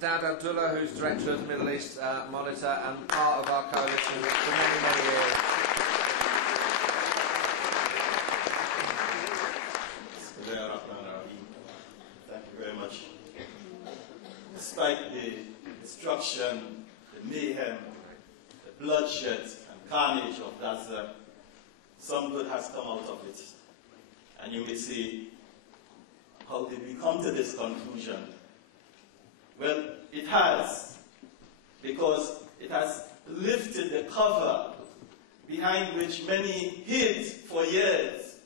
Daud Abdullah, who's Director of the Middle East Monitor and part of our coalition for many, many years. Thank you very much. Despite the destruction, the mayhem, the bloodshed and carnage of Gaza, some good has come out of it. And you may say, how did we come to this conclusion? Well, it has, because it has lifted the cover behind which many hid for years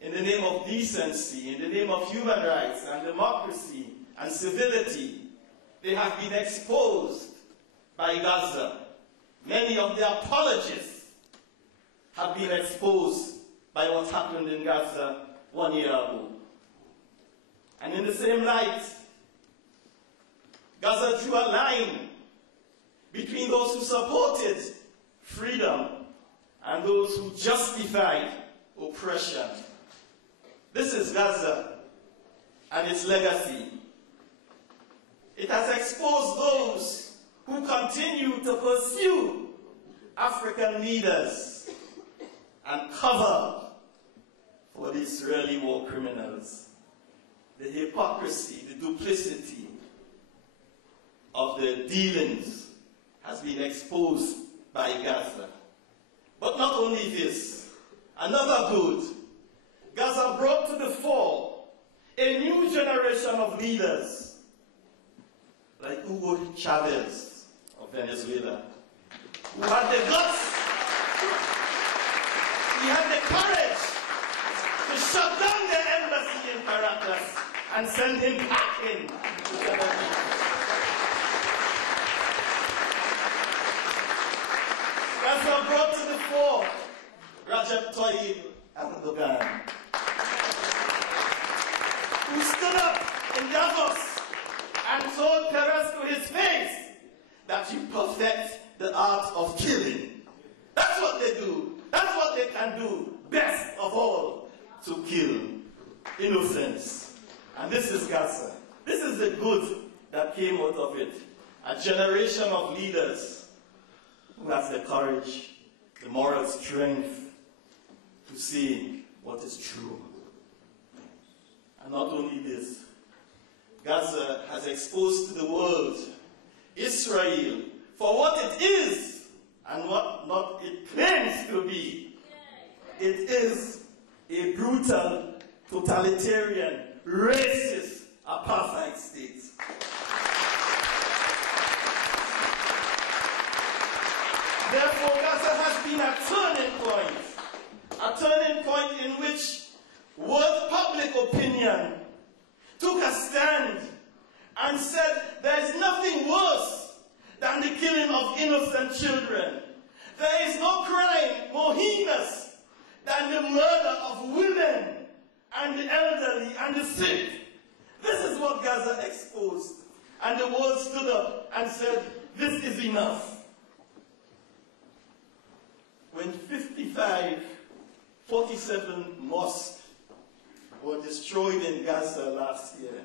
in the name of decency, in the name of human rights and democracy and civility. They have been exposed by Gaza. Many of their apologists have been exposed by what happened in Gaza 1 year ago. And in the same light, Gaza drew a line between those who supported freedom and those who justified oppression. This is Gaza and its legacy. It has exposed those who continue to pursue African leaders and cover for the Israeli war criminals. The hypocrisy, the duplicity of the dealings has been exposed by Gaza. But not only this, another good. Gaza brought to the fore a new generation of leaders like Hugo Chavez of Venezuela, who had the guts, he had the courage to shut down the embassy in Caracas and send him packing to Tel Aviv. Gaza brought to the fore Recep Tayyip Erdogan, who stood up in Davos and told Perez to his face that you perfect the art of killing. That's what they do. That's what they can do best of all, to kill innocents. And this is Gaza. This is the good that came out of it. A generation of leaders who has the courage, the moral strength to say what is true. And not only this, Gaza has exposed to the world Israel for what it is and what not it claims to be. It is a brutal, totalitarian, racist apartheid state. Therefore, Gaza has been a turning point in which world public opinion took a stand and said there is nothing worse than the killing of innocent children. There is no crime more heinous than the murder of women and the elderly and the sick. This is what Gaza exposed. And the world stood up and said, this is enough. When 47 mosques were destroyed in Gaza last year,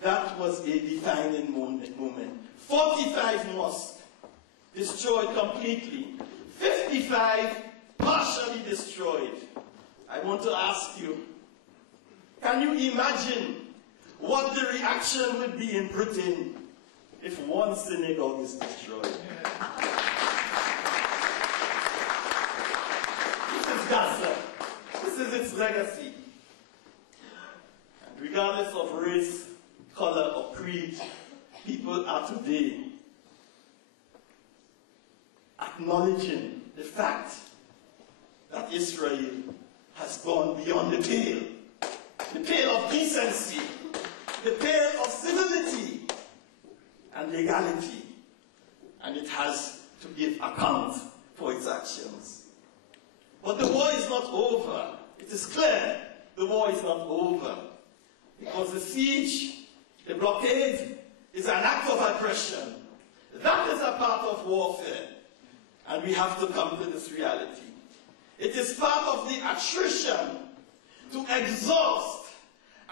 that was a defining moment. 45 mosques destroyed completely, 55 partially destroyed. I want to ask you, can you imagine what the reaction would be in Britain if one synagogue is destroyed? This is Gaza. This is its legacy. And regardless of race, color, or creed, people are today acknowledging the fact that Israel has gone beyond the pale of decency, the pale of civility and legality, and it has to give account for its actions. But the war is not over. It is clear the war is not over, because the siege, the blockade, is an act of aggression. That is a part of warfare, and we have to come to this reality. It is part of the attrition to exhaust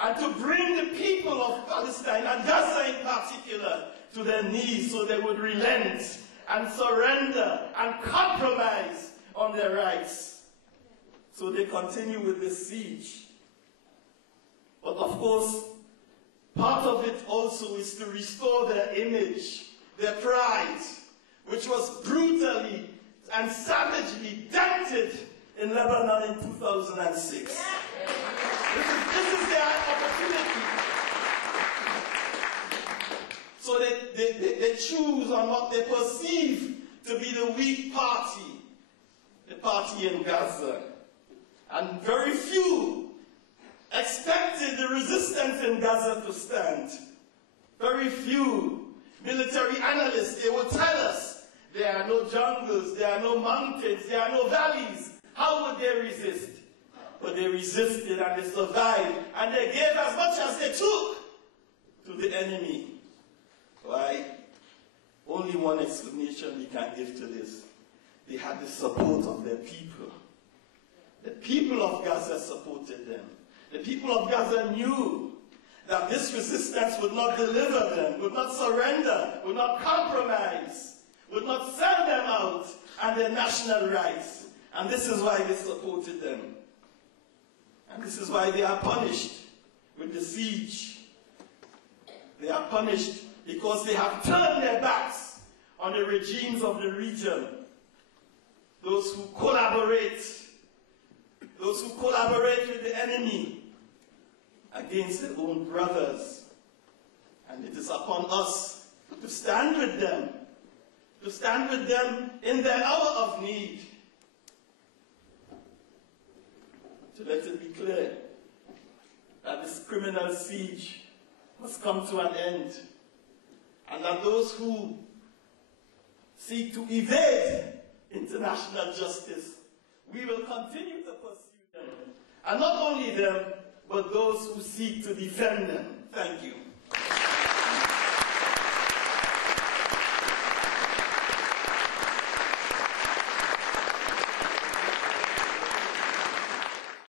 and to bring the people of Palestine, and Gaza in particular, to their knees so they would relent and surrender and compromise on their rights. So they continue with the siege. But of course, part of it also is to restore their image, their pride, which was brutally and savagely dented in Lebanon in 2006. Yeah. This is their opportunity. So they choose on what they perceive to be the weak party, the party in Gaza. And very few expected the resistance in Gaza to stand. Very few military analysts, they will tell us there are no jungles, there are no mountains, there are no valleys. How would they resist? But they resisted and they survived, and they gave as much as they took to the enemy. Why? Only one explanation we can give to this. They had the support of their people. The people of Gaza supported them. The people of Gaza knew that this resistance would not deliver them, would not surrender, would not compromise, would not sell them out and their national rights. And this is why they supported them. And this is why they are punished with the siege. They are punished because they have turned their backs on the regimes of the region. Those who collaborate with the enemy against their own brothers. And it is upon us to stand with them in their hour of need. To let it be clear that this criminal siege must come to an end, and that those who seek to evade international justice, we will continue to pursue them. And not only them, but those who seek to defend them. Thank you.